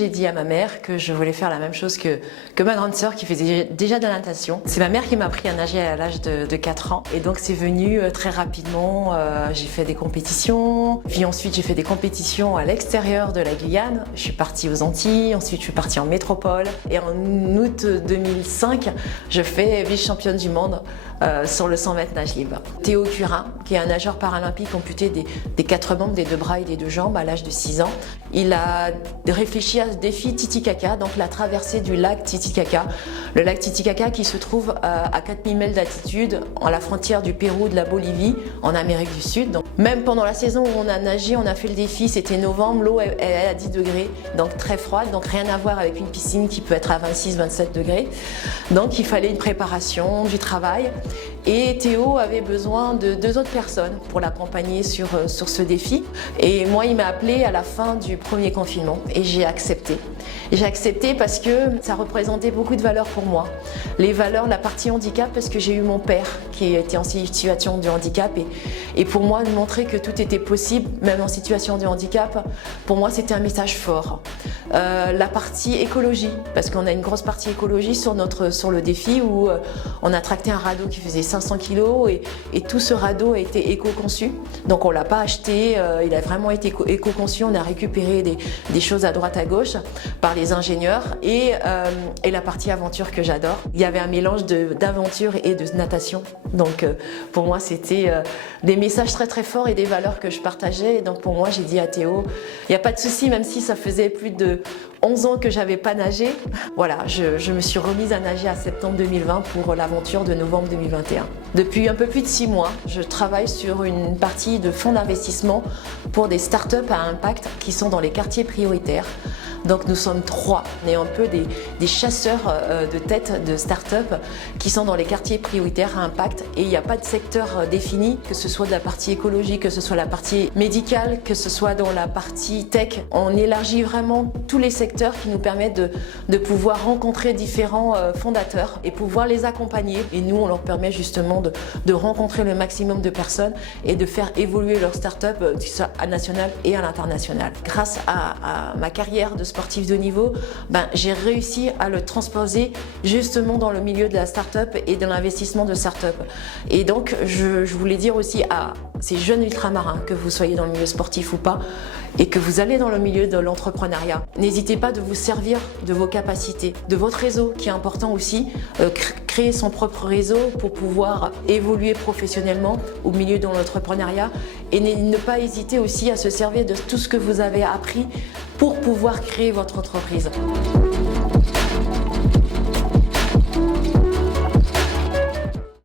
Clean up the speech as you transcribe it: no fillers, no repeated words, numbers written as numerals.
j'ai dit à ma mère que je voulais faire la même chose que ma grande sœur qui faisait déjà de la natation. C'est ma mère qui m'a appris à nager à l'âge de 4 ans. Et donc c'est venu très rapidement. J'ai fait des compétitions. Puis ensuite j'ai fait des compétitions à l'extérieur de la Guyane. Je suis partie aux Antilles. Ensuite je suis partie en métropole. Et en août 2005, je fais vice-championne du monde sur le 100 mètres nage libre. Théo Curin, qui est un nageur paralympique amputé des 4 membres, des 2 bras et des 2 jambes à l'âge de 6 ans. Il a réfléchi à ce défi Titicaca, donc la traversée du lac Titicaca. Le lac Titicaca qui se trouve à 4000 mètres d'altitude, à la frontière du Pérou, de la Bolivie, en Amérique du Sud. Donc, même pendant la saison où on a nagé, on a fait le défi, c'était novembre, l'eau est à 10 degrés, donc très froide, donc rien à voir avec une piscine qui peut être à 26-27 degrés. Donc il fallait une préparation, du travail. Et Théo avait besoin de 2 autres personnes pour l'accompagner sur ce défi. Et moi, il m'a appelé à la fin du premier confinement et j'ai accepté. J'ai accepté parce que ça représentait beaucoup de valeurs pour moi. Les valeurs, la partie handicap, parce que j'ai eu mon père qui était en situation de handicap. Et pour moi, de montrer que tout était possible, même en situation de handicap, pour moi, c'était un message fort. La partie écologie, parce qu'on a une grosse partie écologie sur le défi où on a tracté un radeau qui faisait 500 kg et tout ce radeau a été éco-conçu. Donc on ne l'a pas acheté, il a vraiment été éco-conçu. On a récupéré des choses à droite à gauche par les ingénieurs et la partie aventure que j'adore. Il y avait un mélange d'aventure et de natation. Donc pour moi c'était des messages très très forts et des valeurs que je partageais. Et donc pour moi j'ai dit à Théo, il n'y a pas de souci, même si ça faisait plus de 11 ans que j'avais pas nagé. Voilà, je me suis remise à nager à septembre 2020 pour l'aventure de novembre 2021. Depuis un peu plus de 6 mois, je travaille sur une partie de fonds d'investissement pour des startups à impact qui sont dans les quartiers prioritaires. Donc nous sommes 3, on est un peu des chasseurs de tête de start-up qui sont dans les quartiers prioritaires à impact et il n'y a pas de secteur défini, que ce soit de la partie écologique, que ce soit la partie médicale, que ce soit dans la partie tech. On élargit vraiment tous les secteurs qui nous permettent de pouvoir rencontrer différents fondateurs et pouvoir les accompagner. Et nous, on leur permet justement de rencontrer le maximum de personnes et de faire évoluer leur start-up à national et à l'international. Grâce à ma carrière de sportif de haut niveau, j'ai réussi à le transposer justement dans le milieu de la start-up et de l'investissement de start-up. Et donc, je voulais dire aussi à ces jeunes ultramarins, que vous soyez dans le milieu sportif ou pas, et que vous allez dans le milieu de l'entrepreneuriat, n'hésitez pas de vous servir de vos capacités, de votre réseau qui est important aussi, créer son propre réseau pour pouvoir évoluer professionnellement au milieu de l'entrepreneuriat et ne pas hésiter aussi à se servir de tout ce que vous avez appris pour pouvoir créer votre entreprise.